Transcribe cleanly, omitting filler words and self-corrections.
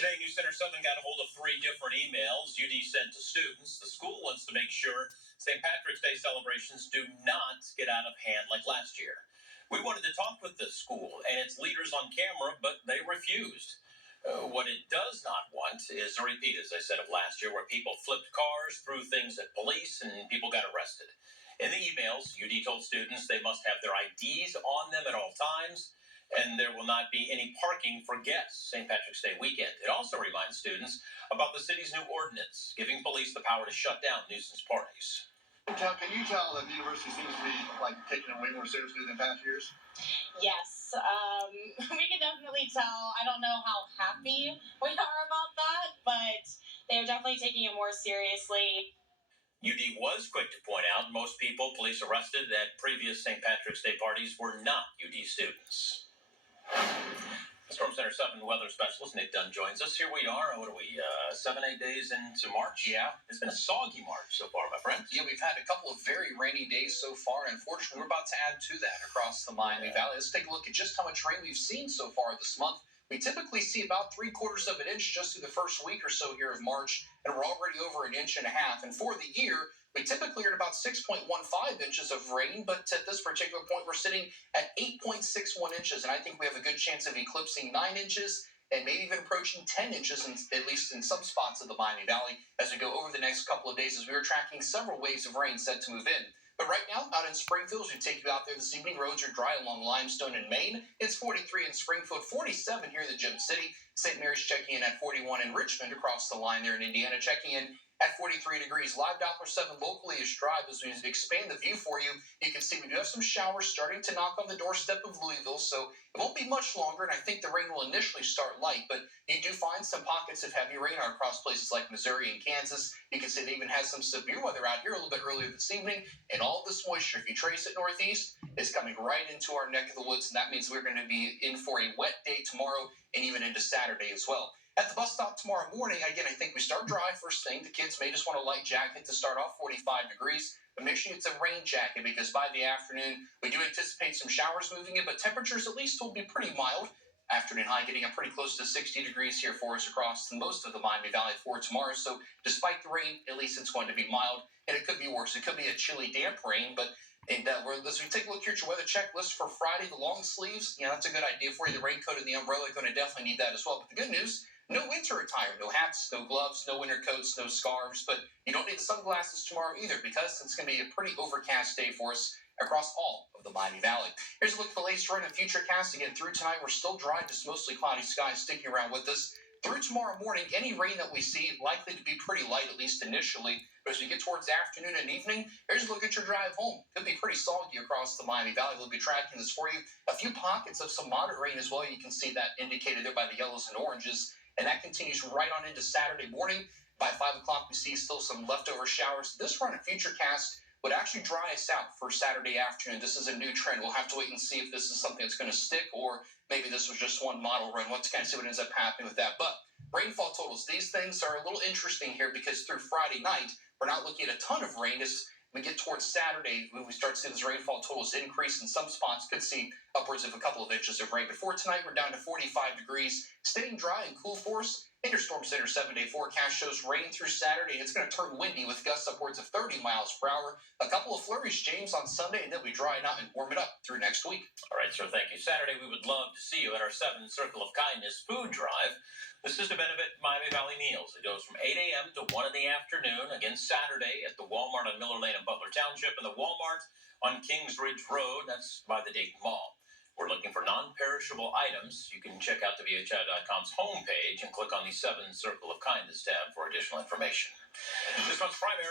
Today, News Center 7 got a hold of 3 different emails UD sent to students. The school wants to make sure St. Patrick's Day celebrations do not get out of hand like last year. We wanted to talk with the school and its leaders on camera, but they refused. What it does not want is a repeat, as I said, of last year, where people flipped cars, threw things at police, and people got arrested. In the emails, UD told students they must have their IDs on them at all times, and there will not be any parking for guests St. Patrick's Day weekend. It also reminds students about the city's new ordinance, giving police the power to shut down nuisance parties. Can you tell that the university seems to be taking it way more seriously than past years? Yes, we can definitely tell. I don't know how happy we are about that, but they're definitely taking it more seriously. UD was quick to point out most people police arrested at previous St. Patrick's Day parties were not UD students. Storm Center 7 weather specialist Nick Dunn joins us. Here we are. What are we, 7-8 days into March? Yeah. It's been a soggy March so far, my friend. Yeah, we've had a couple of very rainy days so far, and unfortunately, we're about to add to that across the Miami Valley. Let's take a look at just how much rain we've seen so far this month. We typically see about 3/4 of an inch just through the first week or so here of March, and we're already over 1.5 inches. And for the year, we typically are at about 6.15 inches of rain, but at this particular point, we're sitting at 8.61 inches, and I think we have a good chance of eclipsing 9 inches and maybe even approaching 10 inches, at least in some spots of the Miami Valley, as we go over the next couple of days, as we are tracking several waves of rain set to move in. But right now, out in Springfield, as we take you out there this evening, roads are dry along Limestone and Main. It's 43 in Springfield, 47 here in the Gem City. St. Mary's checking in at 41 in Richmond, across the line there in Indiana, checking in at 43 degrees. Live Doppler 7 locally is dry. As we expand the view for you, you can see we do have some showers starting to knock on the doorstep of Louisville, so it won't be much longer, and I think the rain will initially start light, but you do find some pockets of heavy rain across places like Missouri and Kansas. You can see they even have some severe weather out here a little bit earlier this evening, and all this moisture, if you trace it northeast, is coming right into our neck of the woods, and that means we're going to be in for a wet day tomorrow and even into Saturday as well. At the bus stop tomorrow morning, again, I think we start dry first thing. The kids may just want a light jacket to start off, 45 degrees. But make sure it's a rain jacket, because by the afternoon, we do anticipate some showers moving in, but temperatures at least will be pretty mild. Afternoon high getting up pretty close to 60 degrees here for us across most of the Miami Valley for tomorrow. So despite the rain, at least it's going to be mild, and it could be worse. It could be a chilly, damp rain, but as we take a look here at your weather checklist for Friday, the long sleeves, that's a good idea for you. The raincoat and the umbrella are going to definitely need that as well. But the good news, no winter attire, no hats, no gloves, no winter coats, no scarves, but you don't need the sunglasses tomorrow either, because it's going to be a pretty overcast day for us across all of the Miami Valley. Here's a look at the latest run and futurecast. Again, through tonight, we're still dry, just mostly cloudy skies sticking around with us. Through tomorrow morning, any rain that we see likely to be pretty light, at least initially. But as we get towards afternoon and evening, here's a look at your drive home. Could be pretty soggy across the Miami Valley. We'll be tracking this for you. A few pockets of some moderate rain as well. You can see that indicated there by the yellows and oranges. And that continues right on into Saturday morning. By 5 o'clock, we see still some leftover showers. This run and futurecast would actually dry us out for Saturday afternoon. This is a new trend. We'll have to wait and see if this is something that's going to stick, or maybe this was just one model run. Let's kind of see what ends up happening with that. But rainfall totals, these things are a little interesting here, because through Friday night, we're not looking at a ton of rain. As we get towards Saturday, when we start to see those rainfall totals increase, in some spots could see upwards of a couple of inches of rain. But for tonight, we're down to 45 degrees, staying dry and cool for us. And your Storm Center 7-day forecast shows rain through Saturday. It's going to turn windy with gusts upwards of 30 miles per hour. A couple of flurries, James, on Sunday, and then we dry it out and warm it up through next week. All right, sir, thank you. Saturday, we would love to see you at our 7 Circle of Kindness food drive. This is to benefit Miami Valley Meals. It goes from 8 a.m. to 1 in the afternoon. Again, Saturday at the Walmart on Miller Lane in Butler Township, and the Walmart on Kings Ridge Road. That's by the Dayton Mall. We're looking for non-perishable items. You can check out the VHI.com's homepage and click on the 7 Circle of Kindness tab for additional information. This month's primary